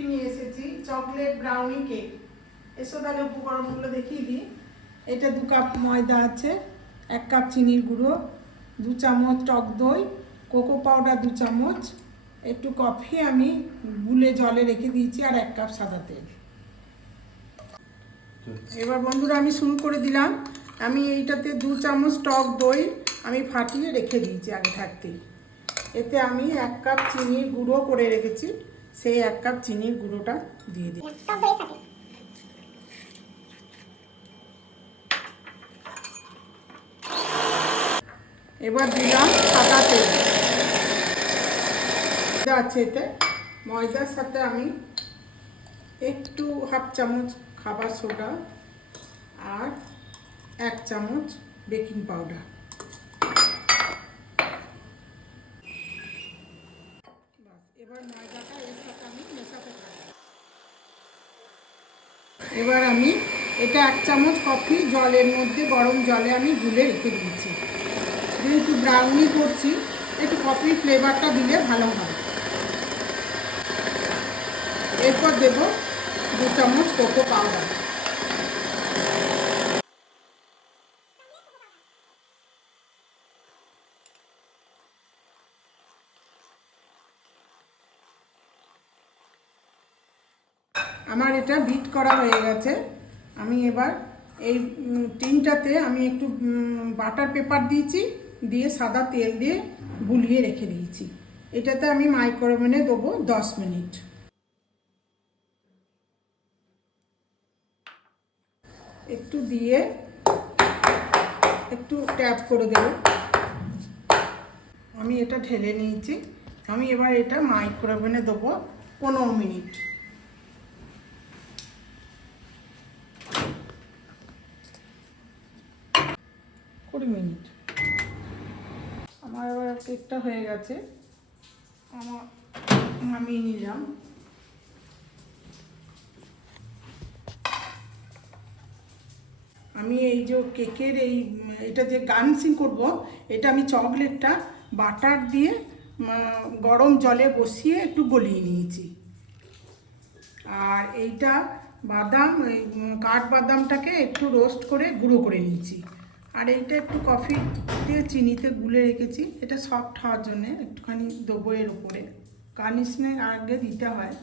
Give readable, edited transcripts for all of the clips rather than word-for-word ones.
Recipe নিয়ে এসেছি chocolate brownie cake. এসো তাহলে উপকরণগুলো দেখিয়ে দিই। এটা 2 কাপ ময়দা আছে, 1 কাপ চিনির গুঁড়ো, 2 চামচ টক দই, কোকো পাউডার 2 চামচ, একটু কফি আমি গুলে জলে রেখে দিয়েছি, আর 1 কাপ সাদা তেল। এবার বন্ধুরা আমি শুরু করে দিলাম। আমি এইটাতে 2 চামচ টক দই আমি ফাটিয়ে রেখে দিয়েছি আগে থাকতেই। এতে আমি 1 কাপ চিনির গুঁড়ো করে রেখেছি, সেই 1 কাপ চিনির গুঁড়োটা দিয়ে দিই। এবার দিলাম সাদা তেল আছে এতে। ময়দার সাথে আমি একটু হাফ চামচ খাবার সোডা আর 1 চামচ বেকিং পাউডার। এবার ময়দাটা এর সাথে আমি মেশাতে থাকবো। এবার আমি এটা 1 চামচ কফি জলের মধ্যে, গরম জলে আমি গুলে রেখে দিয়েছি। যেহেতু ব্রাউনি করছি, একটু কফি ফ্লেভারটা দিলে ভালো হয়। এরপর দেব 2 চামচ কোকো পাউডার। আমার এটা বিট করা হয়ে গেছে। আমি এবার এই টিনটাতে আমি একটু বাটার পেপার দিয়েছি, দিয়ে সাদা তেল দিয়ে গুলিয়ে রেখে দিয়েছি। এটাতে আমি মাইক্রোওভেনে দেবো 10 মিনিট। একটু দিয়ে একটু ট্যাপ করে দেব। আমি এটা ঢেলে নিয়েছি। আমি এবার এটা মাইক্রোওভেনে দেবো 15 মিনিট। 20 মিনিট। আমার এবার কেকটা হয়ে গেছে, আমার নামিয়ে নিলাম। আমি এই যে কেকের এটা যে গার্নিশিং করব, এটা আমি চকলেটটা বাটার দিয়ে গরম জলে বসিয়ে একটু গলিয়ে নিয়েছি। আর এইটা বাদাম, কাঠবাদামটাকে একটু রোস্ট করে গুঁড়ো করে নিয়েছি। আর এইটা একটু কফি দিয়ে চিনিতে গুলে রেখেছি, এটা সফট হওয়ার জন্য একটুখানি দেবো এর উপরে। গার্নিশিংয়ের আগে দিতে হয়।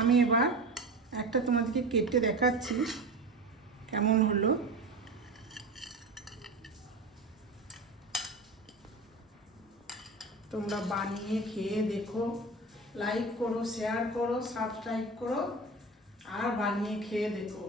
আমি এবার একটা তোমাদেরকে কেটে দেখাচ্ছি কেমন হলো। তোমরা বানিয়ে খেয়ে দেখো, লাইক করো, শেয়ার করো, সাবস্ক্রাইব করো, আর বানিয়ে খেয়ে দেখো।